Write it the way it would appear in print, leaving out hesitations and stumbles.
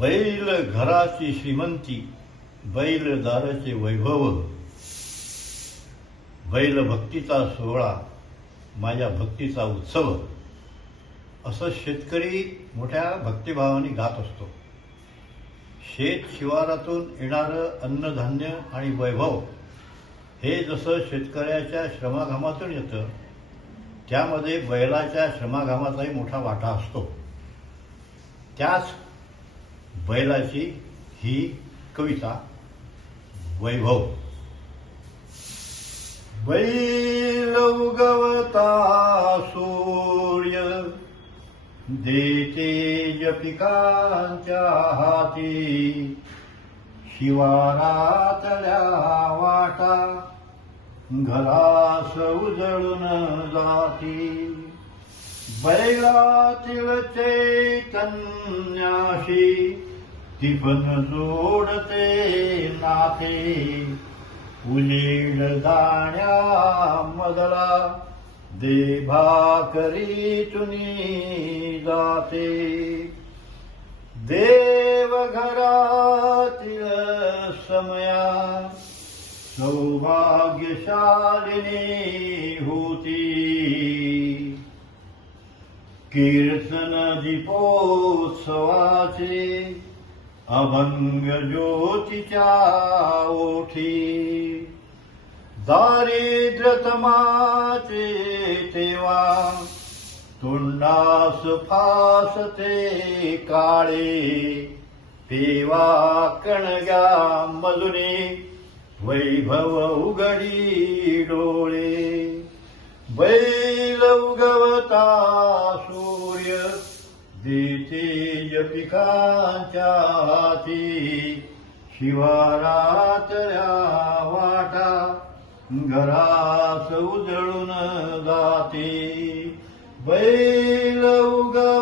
बैल घराची श्रीमंती, बैल दाराचे वैभव, बैल भक्तीचा सोहळा, माझ्या भक्तीचा उत्सव, असं शेतकरी मोठ्या भक्तिभावाने गात असतो. शेत शिवारातून येणारं अन्नधान्य आणि वैभव हे जसं शेतकऱ्याच्या श्रमाघामातून येतं, त्यामध्ये बैलाच्या श्रमाघामाचाही मोठा वाटा असतो. त्याच बैलाची ही कविता वैभव. बैल उगवता सूर्य, देते पिकांच्या हाती, शिवारातल्या वाटा घरास उजळून जाती. बैलातील चैतन्याशी ती पण जोडते नाते, उजेड दाण्या मदला दे भाकरी चुनी जाते. देव घरातील समया सौभाग्यशालिनी होती, कीर्तन दीपोत्सवाचे अभंग ज्योतीच्या ओठी. दारिद्र्यतमाचे तेव्हा तोंडास फासते काळे, तेव्हा कणग्या मजुरी वैभव उघडी डोळे. बैल उगवता सूर्य, देते पिकांच्या हाती, शिवारातल्या वाटा घरास उजळून जाते. बैल उगवता